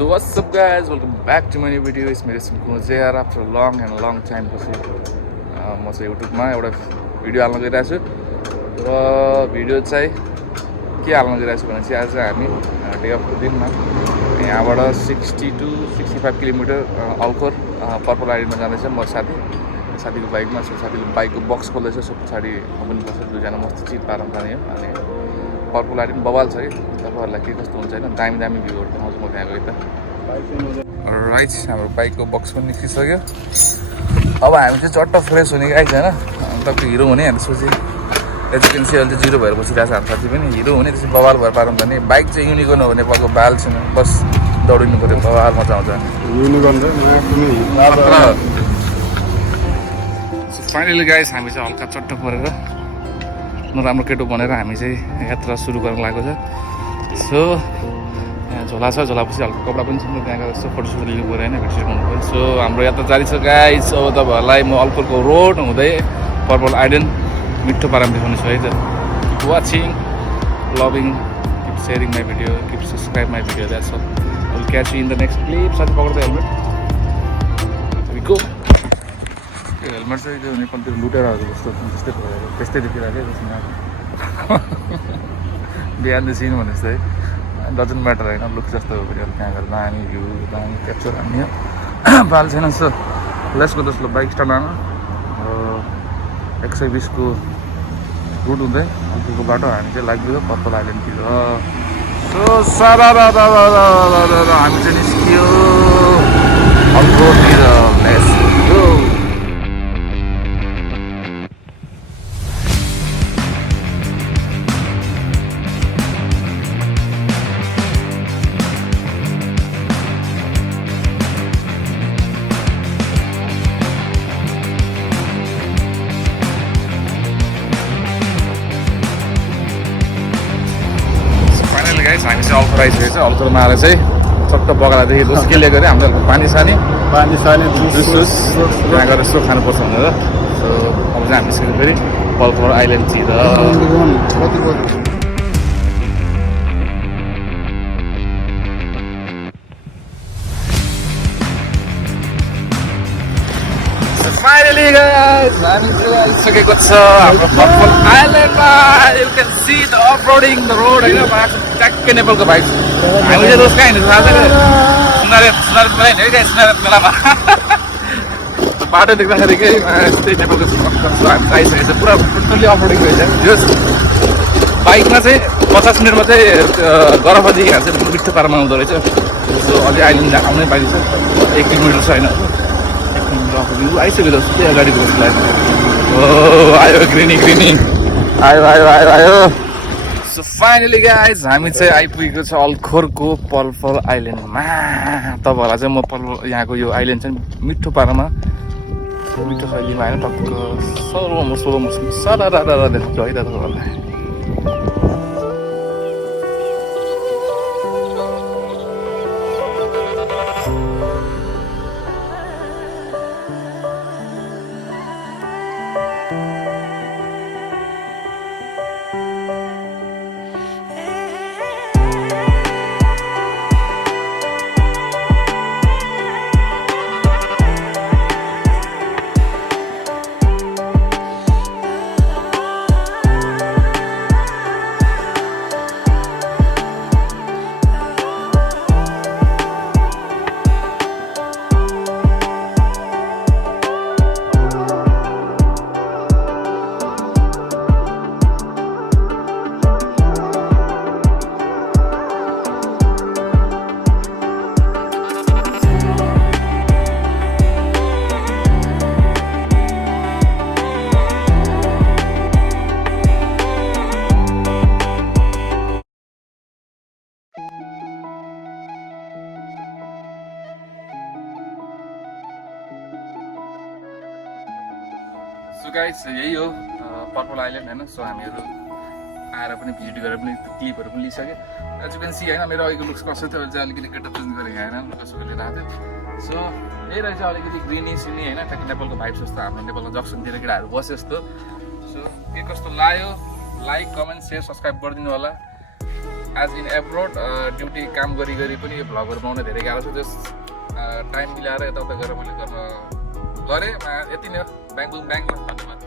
So what's up guys, welcome back to my new video. It's मेरो सिमकुमा JR after a long time पछि म चाहिँ युट्युबमा एउटा भिडियो हाल्न गइरहेको छु र भिडियो चाहिँ के हाल्न गइरहेको छु भने चाहिँ आज हामी डे अफको दिनमा यहाँबाट 60 to 65 किलोमिटर अल्कोर पर्पल आइल्यान्डमा जाँदैछ म साथीको बाइकमा छु। साथीले बाइकको बक्स खोल्दैछ, सो पछाडि म पनि बसेर दुईजना मस्त चिट पारेर जाने हो। अनि पर्पल आइल्यान्ड बवाल छ कि तपाईँहरूलाई के कस्तो हुन्छ होइन, दामी भ्यूहरू देखाउँछु म त्यहाँ गएँ त। राइट, हाम्रो बाइकको बक्स पनि निस्किसक्यो। अब हामी चाहिँ चट्ट फ्रेस हुने कि आइज होइन, तपाईँको हिरो हुने भनेर सोचेँ। एजुकेन्सी अहिले चाहिँ 0 भएर बसिरहेको छ हाम्रो साथी पनि। हिरो हुने त्यसपछि बवाल भएर पारौँ भने बाइक चाहिँ युनिकर्न हो भने पक्को बाल छैन, बस दौडिनु पऱ्यो, बवाल मजा आउँछ। फाइनली गाइस हामी चाहिँ हल्का चट्ट परेर नराम्रो केटो भनेर हामी चाहिँ यात्रा सुरु गर्न लागेको छ। सो यहाँ झोला छ, झोलापछि हल्का कपडा पनि छ, त्यहाँ गएर यस्तो फोटोसोटो लिनु पऱ्यो होइन, भिडियो गर्नु पऱ्यो। सो हाम्रो यात्रा जारी छ गाइस। अब तपाईँहरूलाई म अल्कोरको रोड हुँदै पर्पल आइल्यान्ड मिठो पारामा देखाउने छु है त। Keep watching, loving, keep sharing my video, keep subscribe my video, that's all. I will catch you in the next clip. साथी पक्रिँदै हेलमेट गो। त्यो हेलमेट चाहिँ त्यो नेपालतिर लुटेर आएको जस्तो त्यस्तै भयो, त्यस्तै देखिरहेको त्यसमा बिहान द सिन भने जस्तै डजन्ट म्याटर होइन, लुक जस्तो हो फेरि। त्यहाँ गएर दामी भ्यू, दामी क्याप्चर हान्ने बाल छैन। सो लेट्सको जसलो बाइक स्टार्ट हाल्न 120 को रुट हुँदै अल्कोको बाटो हामी चाहिँ लाग्यो पर्पल आइल्यान्डतिर। सो सारा हामी चाहिँ निस्कियो अल्कोतिर। Let's go. हामी चाहिँ अल्कोर आइसकेको छ। अल्कोरमा आएर चाहिँ चट्ट बगालादेखि रोस्केले गऱ्यो हाम्रो पानी सानी जुस त्यहाँ गएर यसो खानुपर्छ भनेर। सो अब चाहिँ हामी निस्केको फेरि पर्पल आइल्यान्डतिर। फाइनली गाइस हामी चाहिँ आइसकेको छ हाम्रो पर्पल आइल्यान्डमा। You can see the off roading the road होइन, ट्याक्कै नेपालको बाइक। हामी चाहिँ रोज कहाँ हिँड्छ थाहा छ कि सुनारेत मेला हिँड्यो कि सुनारेत मेलामा बाटो देख्दाखेरि के त्यही नेपालको आइसकेको छ। पुरा टोटल्ली अफ रोडिङ भइसक्यो। यो बाइकमा चाहिँ 50 मिनटमा चाहिँ गरफदेखि हाल्छ, मिठो पारामा आउँदो रहेछ। सो अझै आइल्यान्ड आउनै बाँकी छ, 1 किलोमिटर छ होइन, आइसक्यो जस्तो त्यही अगाडिको जस्तो लाग्यो। ओ आयो ग्रिनी आयो। सो फाइनली गाइज हामी चाहिँ आइपुगेको छ अल्कोरको पर्पल आइल्यान्डमा। तपाईँहरूलाई चाहिँ म पर्पल यहाँको यो आइल्यान्ड चाहिँ मिठो पारामा मिठो शैलीमा होइन टक्क सोलो मोसन सारा देखाउँछु है त तपाईँहरूलाई। सो गाइस यही हो पर्पल आइल्यान्ड होइन। सो हामीहरू आएर पनि भिजिट गरेर पनि क्लिपहरू पनि लिइसक्यो। एज यु क्यान सी होइन, मेरो अहिलेको लुक्स कस्तो थियो चाहिँ अलिकति गेटअप चेन्ज गरेको होइन, लुक्सको लिएर आएको थियो। सो यही रहेछ अलिकति ग्रिनी सिनी होइन, ट्याक्कै नेपालको भाइब जस्तो, हाम्रो नेपालको जक्सनतिर केटाहरू बसे जस्तो। सो के कस्तो लाग्यो, लाइक कमेन्ट सेयर सब्सक्राइब गरिदिनु होला। एज इन एब्रोड ड्युटी काम गरी पनि यो भ्लगहरू बनाउन धेरै गाह्रो छ। जस टाइम मिलाएर यताउता गरेर मैले गर्न गरेँ। यति नै हो। ब्याङ धन्यवाद।